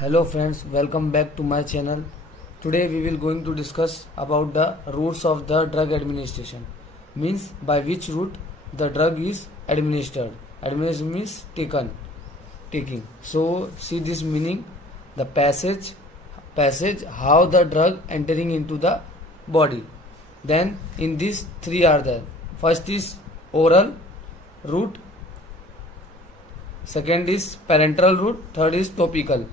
Hello friends, welcome back to my channel. Today we will going to discuss about the routes of the drug administration. Means by which route the drug is administered. Administration means taking. So see this meaning, the passage how the drug entering into the body. Then in these three are there. First is oral route, second is parenteral route, third is topical.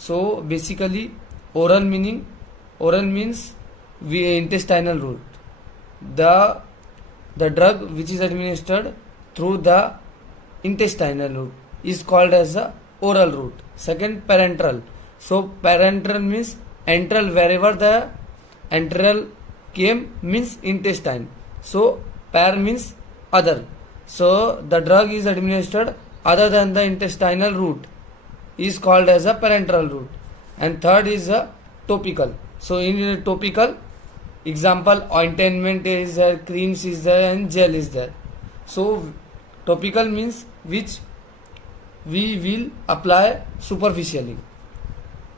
So basically oral means intestinal route. The drug which is administered through the intestinal route is called as the oral route. Second, parenteral. So parenteral means enteral, wherever the enteral came means intestine. So par means other. So the drug is administered other than the intestinal route is called as a parenteral route. And third is a topical. So in topical, example, ointment is there, creams is there, and gel is there. So topical means which we will apply superficially.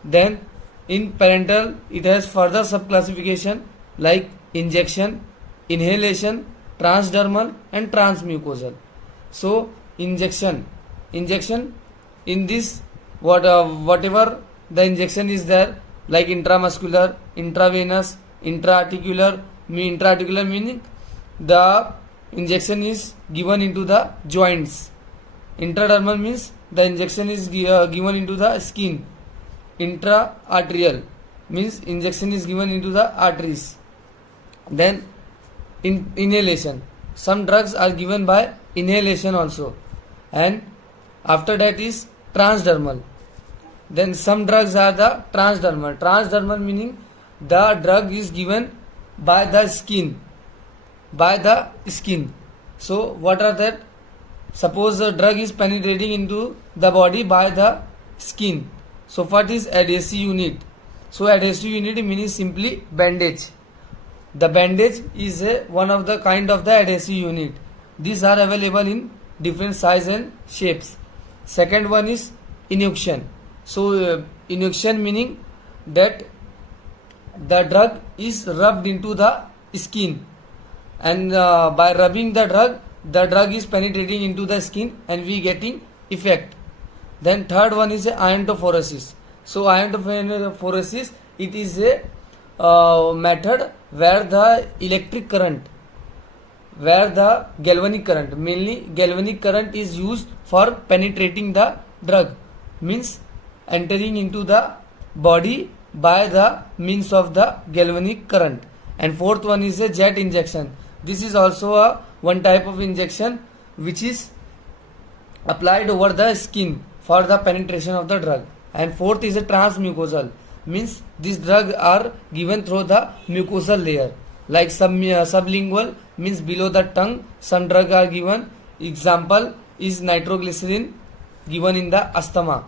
Then in parenteral it has further subclassification like injection, inhalation, transdermal and transmucosal. So injection in this whatever the injection is there, like intramuscular, intravenous, intraarticular meaning the injection is given into the joints. Intradermal means the injection is given into the skin. Intraarterial means injection is given into the arteries. Then inhalation, some drugs are given by inhalation also. And after that is transdermal. Then some drugs are the transdermal meaning the drug is given by the skin. So what are that? Suppose the drug is penetrating into the body by the skin. So what is adhesive unit? So adhesive unit meaning simply bandage. The bandage is one of the kind of the adhesive unit. These are available in different size and shapes. Second one is injection. So injection meaning that the drug is rubbed into the skin, and by rubbing the drug is penetrating into the skin and we getting effect. Then third one is iontophoresis. So iontophoresis, it is a method where the electric current, where the galvanic current, mainly galvanic current is used for penetrating the drug, means entering into the body by the means of the galvanic current. And fourth one is a jet injection. This is also one type of injection which is applied over the skin for the penetration of the drug. And fourth is a transmucosal, means these drugs are given through the mucosal layer, like sublingual means below the tongue. Some drugs are given, example is nitroglycerin given in the asthma.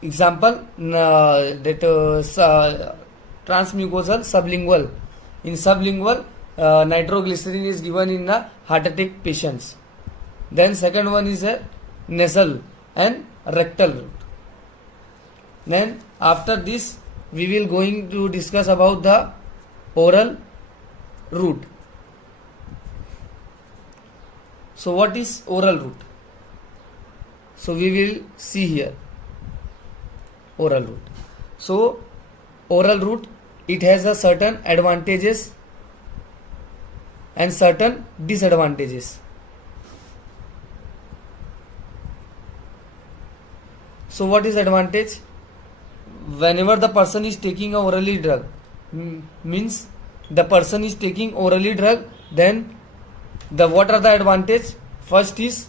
Example transmucosal sublingual. In sublingual, nitroglycerin is given in the heart attack patients. Then second one is a nasal and rectal route. Then after this we will going to discuss about the oral route. So what is oral route? So we will see here oral route. So oral route, it has a certain advantages and certain disadvantages. So what is advantage? Whenever the person is taking a orally drug, means the person is taking orally drug, then what are the advantage? First is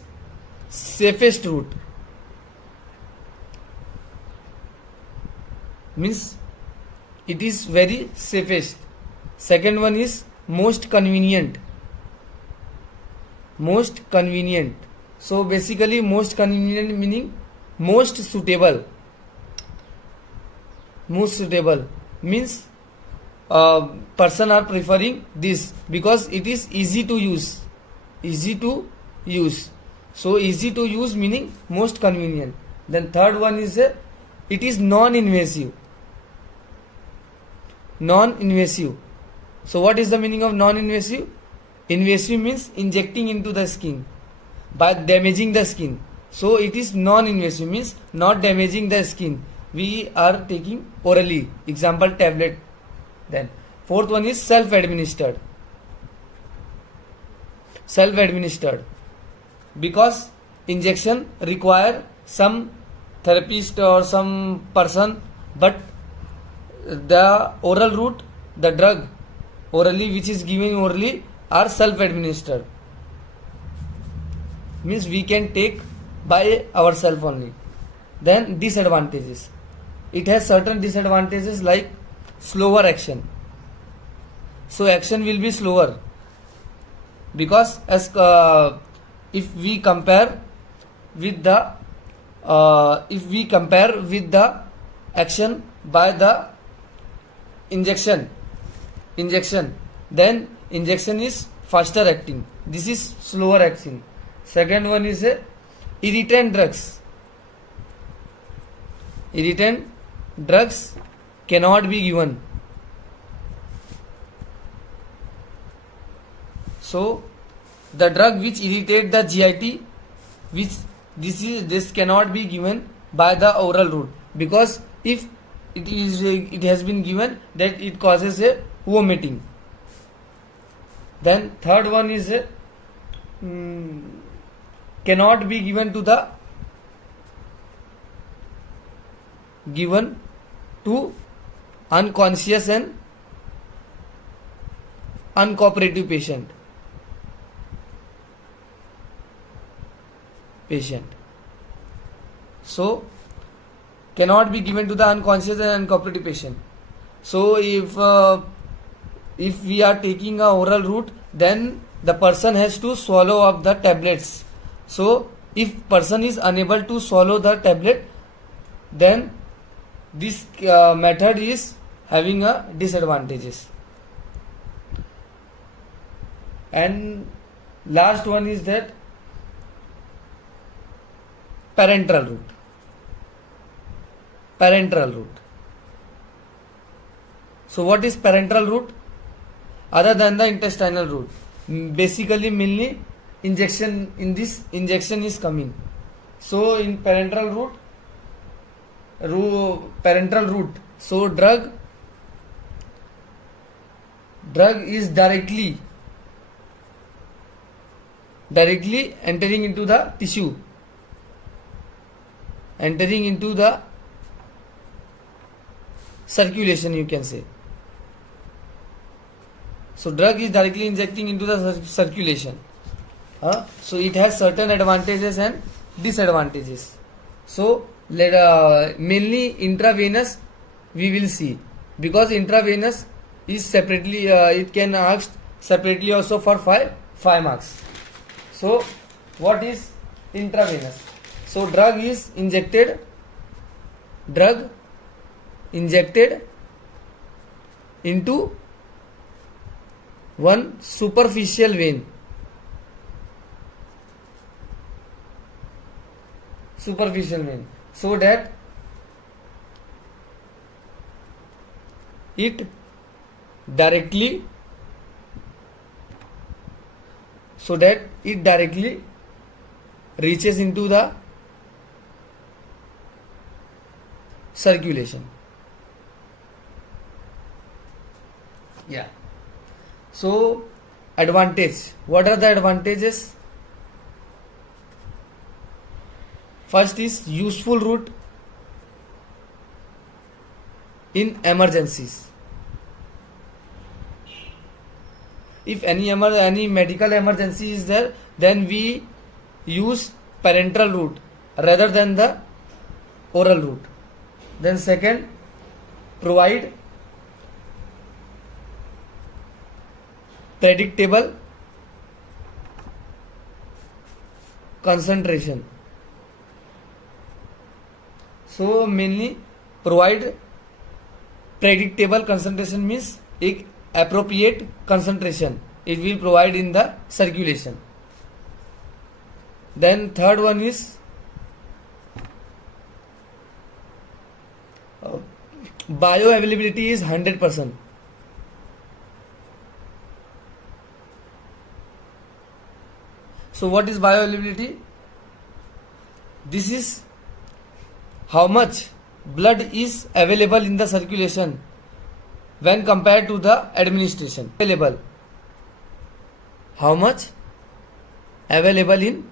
safest route, means it is very safest. Second one is most convenient. So basically most convenient meaning most suitable means person are preferring this because it is easy to use. So easy to use meaning most convenient. Then third one is it is non-invasive. Non-invasive. So what is the meaning of non-invasive? Invasive means injecting into the skin by damaging the skin. So it is non-invasive means not damaging the skin. We are taking orally. Example, tablet. Then fourth one is self-administered. Self-administered, because injection require some therapist or some person, but the oral route, the drug orally which is given orally are self-administered, means we can take by ourselves only. Then disadvantages, it has certain disadvantages like slower action. So action will be slower, because as if we compare with the action by the injection, then injection is faster acting, this is slower acting. Second one is irritant drugs. Irritant drugs cannot be given. So the drug which irritate the GIT, which this cannot be given by the oral route, because if it has been given, that it causes a vomiting. Then third one is cannot be given to unconscious and uncooperative patient. So cannot be given to the unconscious and uncooperative patient. So if we are taking a oral route, then the person has to swallow up the tablets. So if person is unable to swallow the tablet, then this method is having a disadvantages. And last one is that parenteral route. So what is parenteral route? Other than the intestinal route, basically mainly injection is coming. So in parenteral route, so drug is directly entering into the tissue, entering into the circulation, you can say. So drug is directly injecting into the circulation. So it has certain advantages and disadvantages. So mainly intravenous we will see, because intravenous is separately it can ask separately also for 5 marks. So what is intravenous? So drug injected into one superficial vein. So that it directly reaches into the circulation. Yeah. So advantage, what are the advantages? First is useful route in emergencies. If any medical emergency is there, then we use parenteral route rather than the oral route. Then second, provide predictable concentration. So mainly provide predictable concentration means एक appropriate concentration it will provide in the circulation. Then third one is bioavailability is 100%. So what is bioavailability? This is how much blood is available in the circulation when compared to the administration. Available. How much available in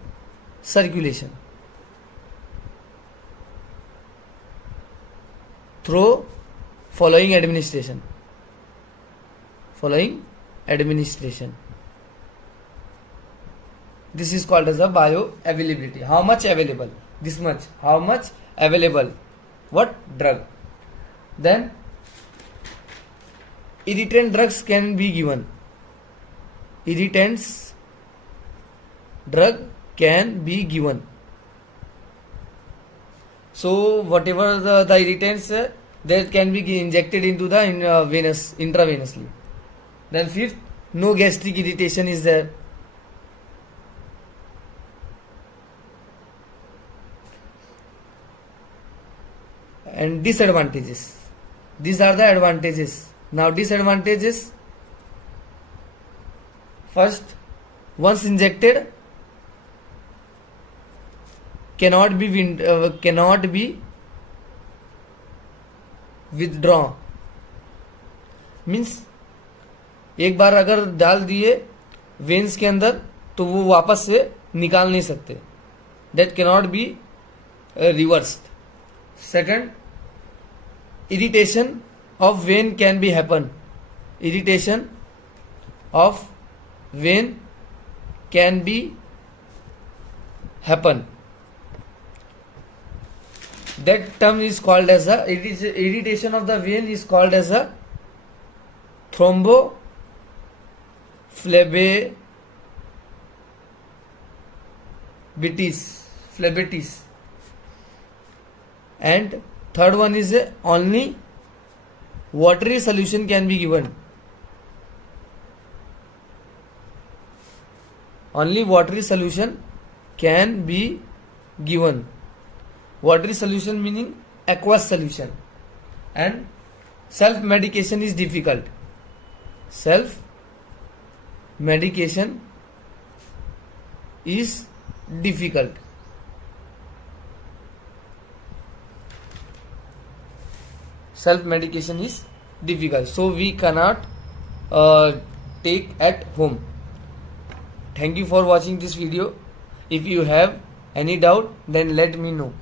circulation through following administration. This is called as a bioavailability. How much available? This much. How much available? What drug? Then irritant drugs can be given. Irritants drug can be given. So whatever the irritants that can be injected into the intravenously. Then fifth, no gastric irritation is there. And disadvantages. These are the advantages. Now disadvantages. First, once injected, cannot be withdrawn. Means एक बार अगर डाल दिए veins के अंदर तो वो वापस से निकाल नहीं सकते. That cannot be reversed. Second, irritation of vein can be happen. Irritation of vein can be happen. That term is called as a irritation of the vein is called as a phlebitis. And third one is only watery solution can be given. Only watery solution can be given. Watery solution meaning aqueous solution. And self medication is difficult. Self medication is difficult. Self medication is difficult, so we cannot take at home. Thank you for watching this video. If you have any doubt, then let me know.